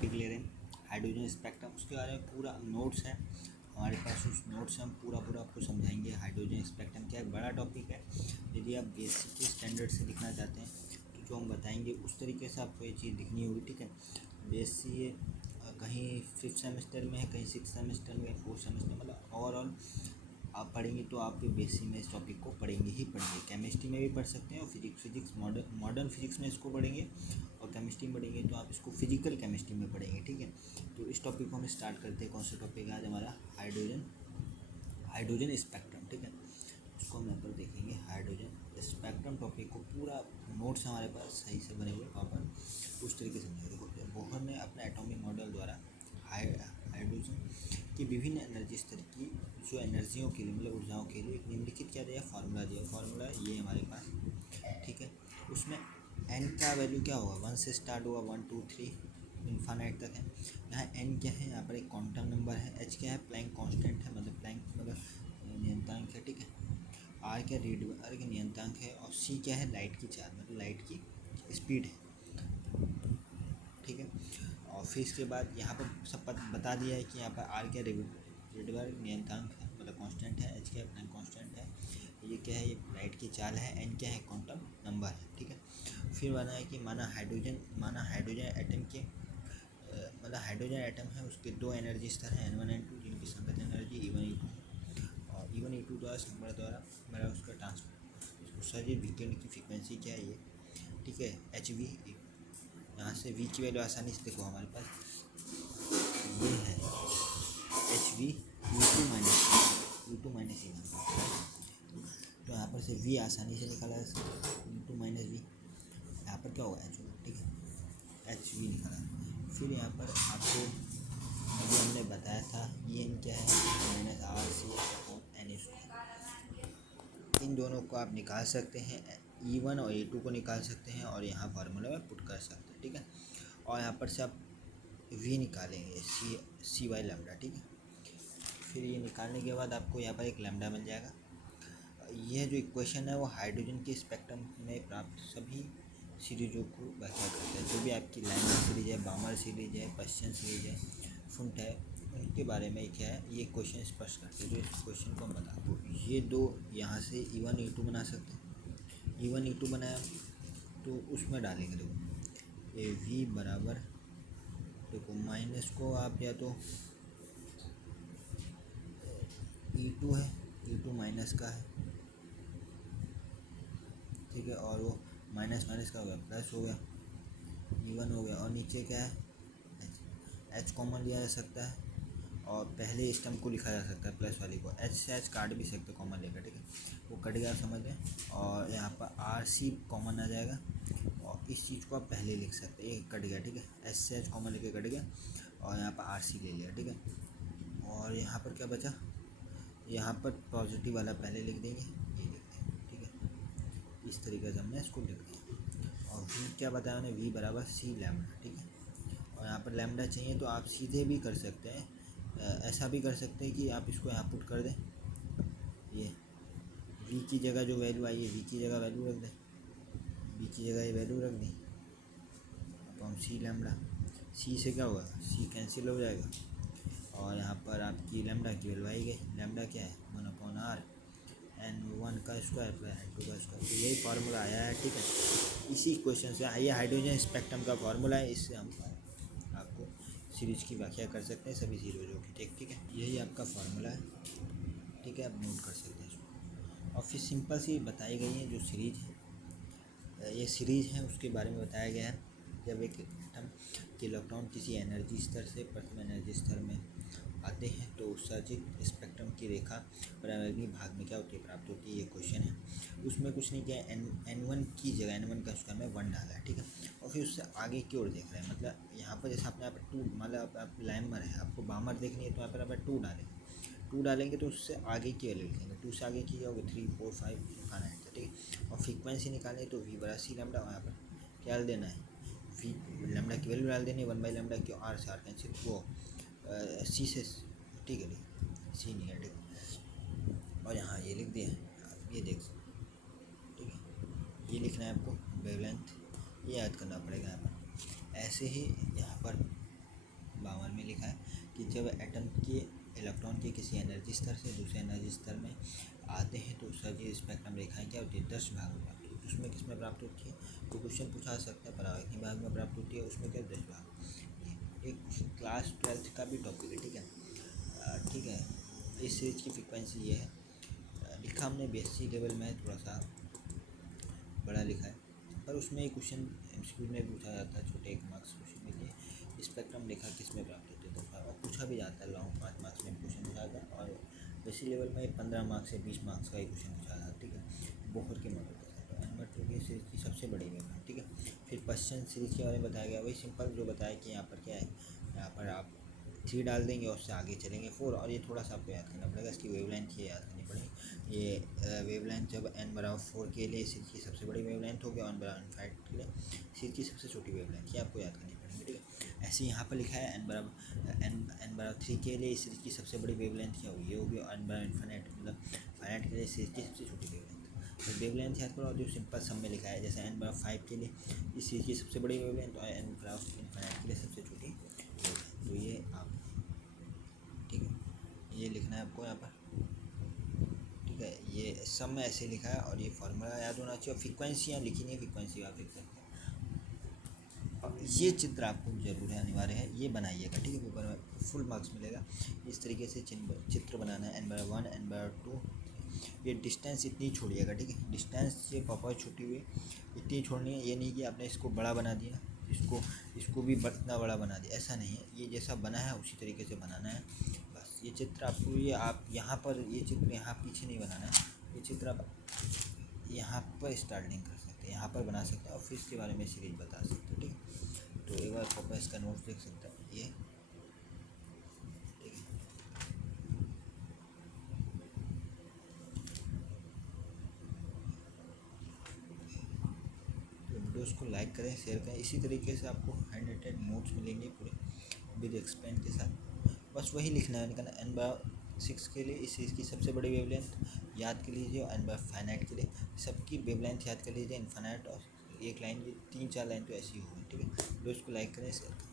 Topic ले रहे हैं हाइड्रोजन स्पेक्ट्रम, उसके बारे में पूरा नोट्स है हमारे पास। उस नोट्स से हम पूरा आपको समझाएंगे हाइड्रोजन स्पेक्ट्रम क्या है। बड़ा टॉपिक है, यदि आप बेसिक के स्टैंडर्ड से लिखना चाहते हैं तो जो हम बताएंगे उस तरीके से आपको ये चीज़ लिखनी होगी, ठीक है। बेसिक कहीं 5th सेमेस्टर में है, कहीं 6th सेमेस्टर में, कहीं 4th सेमेस्टर, मतलब ओवरऑल आप पढ़ेंगे तो आप बेसिक में इस टॉपिक को पढ़ेंगे ही पढ़ेंगे। केमिस्ट्री में भी पढ़ सकते हैं और फिजिक्स मॉडर्न फिजिक्स में इसको पढ़ेंगे, और केमिस्ट्री में पढ़ेंगे तो आप इसको फिजिकल केमिस्ट्री में पढ़ेंगे, ठीक है। तो इस टॉपिक को हम स्टार्ट करते हैं। कौन सा टॉपिक है आज हमारा? हाइड्रोजन स्पेक्ट्रम, ठीक है। उसको हम यहाँ पर देखेंगे। हाइड्रोजन स्पेक्ट्रम टॉपिक को पूरा नोट्स हमारे पास सही से बने हुए प्रॉपर उस तरीके से देखो। बोहर ने अपने एटॉमिक मॉडल द्वारा हाइड्रोजन की विभिन्न एनर्जी स्तर की जो एनर्जियों के लिए, मतलब ऊर्जाओं के लिए एक निम्नलिखित क्या दिया, फार्मूला दिया। फार्मूला ये हमारे पास, ठीक है। उसमें एन का वैल्यू क्या होगा, 1 से स्टार्ट होगा, 1 2 3 इन्फानाइट तक है। यहाँ एन क्या है, यहाँ पर एक क्वांटम नंबर है। एच क्या है, प्लैंक कांस्टेंट है, मतलब प्लैंक मतलब नियतांक है, ठीक है। आर क्या, रेडियस का नियतांक है। और सी क्या है, लाइट की चाल, मतलब लाइट की स्पीड है, ठीक है। और फिर इसके बाद यहाँ पर सब बता दिया है कि यहाँ पर आर क्या, रेडियस नियतांक है, मतलब कांस्टेंट है। एच क्या, प्लैंक कांस्टेंट है। ये क्या है, ये लाइट की चाल है। एन क्या है, क्वांटम नंबर है, ठीक है। फिर बना है कि माना हाइड्रोजन एटम के मतलब हाइड्रोजन एटम है, उसके दो एनर्जी स्तर हैं, N1 N2, जिनकी संगत एनर्जी E1 E2 और E1 E2 द्वारा संगत द्वारा मेरा उसका ट्रांसफर उत्सर्जित विकिरण की फ्रीक्वेंसी क्या है ये, ठीक है, HV। यहाँ से V की वैल्यू आसानी से देखो, हमारे पास ये है HV U2 माइनस E1, तो यहाँ पर से V आसानी से निकाला है, U2 माइनस V, यहाँ पर क्या होगा, H होगा, ठीक है, HV निकाला। फिर यहाँ पर आपको अभी हमने बताया था EN क्या है, माइनस RC/N²। इन दोनों को आप निकाल सकते हैं, E1 और E2 को निकाल सकते हैं और यहाँ फार्मूला में पुट कर सकते हैं, ठीक है। और यहाँ पर से आप V निकालेंगे, सी बाई लैम्डा, ठीक है। फिर ये निकालने के बाद आपको यहाँ पर एक लैम्डा मिल जाएगा। यह जो इक्वेशन है वो हाइड्रोजन के स्पेक्ट्रम में प्राप्त सभी सीरीजों को व्याख्या करता है। जो भी आपकी लाइनर सीरीज है, बामर सीरीज है, पश्चिम सीरीज है, फुंट है, उनके बारे में क्या है ये क्वेश्चन स्पष्ट करते हैं। जो इस क्वेश्चन को हम बता दो, ये दो यहाँ से E1 E2 बना सकते हैं। E1 E2 बनाया तो उसमें डालेंगे, देखो ये V बराबर, देखो माइनस को आप या तो E2 है, E2 माइनस का है, ठीक है। और वो माइनस माइनस का हो गया, प्लस हो गया, E1 हो गया। और नीचे क्या है, H कॉमन लिया जा सकता है और पहले स्टम्प को लिखा जा सकता है, प्लस वाली को H से H काट भी सकते कॉमन लेकर, ठीक है। वो कट गया, समझ लें। और यहाँ पर RC कॉमन आ जाएगा और इस चीज़ को आप पहले लिख सकते हैं, ये कट गया, ठीक है। H से H कॉमन लेके कट गया और यहाँ पर RC ले लिया, ठीक है। और यहाँ पर क्या बचा, यहाँ पर पॉजिटिव वाला पहले लिख देंगे, ये लिख देंगे, ठीक है। इस तरीके से हमने इसको लिख दिया। और V क्या बताया मैंने, V बराबर C लैम्डा, ठीक है। और यहाँ पर लैम्डा चाहिए तो आप सीधे भी कर सकते हैं, ऐसा भी कर सकते हैं कि आप इसको यहाँ पुट कर दें, ये V की जगह जो वैल्यू आई है V की जगह वैल्यू रख दें, V की जगह ये वैल्यू रख दें। अब हम C लैम्डा, C से क्या होगा, C कैंसिल हो जाएगा और यहाँ पर आपकी लैम्डा की वैल्यू आई गई। लैम्डा क्या है, 1/r N1 का स्क्वायर प्लस N2 का स्क्वायर। तो यही फार्मूला आया है, ठीक है। इसी क्वेश्चन से आइए, हाइड्रोजन स्पेक्ट्रम का फार्मूला है, इससे हम आपको सीरीज की व्याख्या कर सकते हैं, सभी सीरीजों की, ठीक है। यही आपका फार्मूला है, ठीक है, आप नोट कर सकते हैं इसको। और फिर सिंपल सी बताई गई है जो सीरीज है, ये सीरीज है उसके बारे में बताया गया है। जब एक एटम के इलेक्ट्रॉन किसी एनर्जी स्तर से प्रथम एनर्जी स्तर में आते हैं तो उत्सर्जित स्पेक्ट्रम की रेखा परावैग्निक भाग में क्या होती है, प्राप्त होती है। ये क्वेश्चन है, उसमें कुछ नहीं किया, N1 की जगह N1 का स्क्वायर में 1 डाला है, ठीक है। और फिर उससे आगे की ओर देख रहे हैं, मतलब यहाँ पर जैसे आपने यहाँ पर 2, मतलब आप लैम्बर है, आपको बामर देखनी है तो यहाँ पर 2 डालेंगे, 2 डालेंगे तो उससे आगे की वैल्यू लिखेंगे, 2 से आगे की क्या होगी, 3 4 5 लिखाना है, ठीक है। और फ्रीक्वेंसी निकालनी है तो V बराबर C लैम्डा, यहाँ पर क्या डाल देना है, V लैम्डा की वैल्यू डाल देनी है, 1 बाई लैम्डा की, R से R कैंसिल, वो C से, ठीक है, C नहीं है, ठीक है। और यहाँ ये लिख दिया, आप ये देख सकते, ठीक है। ये लिखना है आपको, वेवलेंथ ये याद करना पड़ेगा यहाँ पर। ऐसे ही यहाँ पर कि जब एटम के इलेक्ट्रॉन के किसी एनर्जी स्तर से दूसरे एनर्जी स्तर में आते हैं तो उसका जो स्पेक्ट्रम रेखाएं क्या होती है 10 भाग में प्राप्त होती है। उसमें किस में प्राप्त होती है तो क्वेश्चन पूछा सकता है परावर्तनीय भाग में प्राप्त होती है, उसमें क्या 10 भाग। ये एक क्लास 12th का भी टॉपिक है, ठीक है। ठीक है, इस सीरीज की फ्रिक्वेंसी ये है। लिखा हमने बेसिक लेवल में थोड़ा सा बड़ा लिखा है, पर उसमें एक क्वेश्चन एमसीक्यू में पूछा जाता है, छोटे 1 मार्क्स क्वेश्चन के लिए स्पेक्ट्रम रेखा किस में प्राप्त होती है तो और पूछा भी जाता है। लॉन्ग 5 मार्क्स में क्वेश्चन पूछा जाता है और बेसिक लेवल में 15 मार्क्स से 20 मार्क्स का एक क्वेश्चन पूछा जाता है, ठीक है। बोहर के मॉडल के साथ तो नंबर 2 की सीरीज की सबसे बड़ी वेवलेंथ, ठीक है। फिर क्वेश्चन सीरीज के बारे में बताया गया, वही सिंपल जो बताया कि यहाँ पर क्या है, यहाँ पर आप 3 डाल देंगे और उससे आगे चलेंगे 4, और ये थोड़ा सा आपको याद करना पड़ेगा, इसकी वेवलेंथ ये याद करनी पड़ेगी। ये वेवलेंथ जब n बराबर 4 के लिए सीरीज की सबसे बड़ी वेवलेंथ होगी और n बराबर इनफाइनाइट के लिए सीरीज की सबसे छोटी वेवलेंथ, ये आपको याद करनी पड़ेगी, ठीक है। ऐसे यहाँ पर लिखा है n बराबर 3 के लिए सीरीज की सबसे बड़ी वेवलेंथ क्या होगी, ये होगी, और n बराबर इनफाइनाइट मतलब फाइनाइट के लिए सीरीज की सबसे छोटी वेवलेंथ। तो वेवलेंथ याद करो, और जो सिंपल सम में लिखा है जैसे n बराबर 5 के लिए इस सीरीज की सबसे बड़ी वेवलेंथ और n बराबर इनफाइनाइट के लिए सबसे छोटी वेवलेंथ, तो ये आप, ठीक है, ये लिखना है आपको यहाँ पर, ठीक है। ये सब में ऐसे लिखा है और ये फार्मूला याद होना चाहिए। और फ्रिक्वेंसियाँ लिखी नहीं, फ्रिक्वेंसी आप लिख सकते हैं। और ये चित्र आपको जरूर है, अनिवार्य है, ये बनाइएगा, ठीक है। पेपर में फुल मार्क्स मिलेगा। इस तरीके से चित्र बनाना है, n/1 n/2, ये डिस्टेंस इतनी छोड़िएगा, ठीक है। डिस्टेंस ये पापा छुट्टी हुई इतनी छोड़नी है, ये नहीं कि आपने इसको बड़ा बना दिया, इसको भी इतना बड़ा बना दिया, ऐसा नहीं है। ये जैसा बना है उसी तरीके से बनाना है बस। ये चित्र आपको, ये आप यहाँ पर, ये चित्र यहाँ पीछे नहीं बनाना है, ये चित्र आप यहाँ पर स्टार्टिंग कर सकते हैं, यहाँ पर बना सकते हैं और फिर इसके बारे में सीरीज बता सकते हैं, ठीक है। तो एक बार पापा इसका नोट्स देख सकता है ये, ठीक है। वीडियोज़ को लाइक करें, शेयर करें। इसी तरीके से आपको हैंड रिटेन नोट्स मिलेंगे पूरे विद एक्सप्लेन के साथ। बस वही लिखना है, निकालना n/6 के लिए इस चीज़ की सबसे बड़ी वेवलेंथ याद कर लीजिए, और n/फाइनाइट के लिए सबकी वेवलेंथ याद कर लीजिए, इनफाइनाइट और एक लाइन की 3-4 लाइन तो ऐसी ही होगी, ठीक है। वीडियोज़ को लाइक करें, शेयर करें।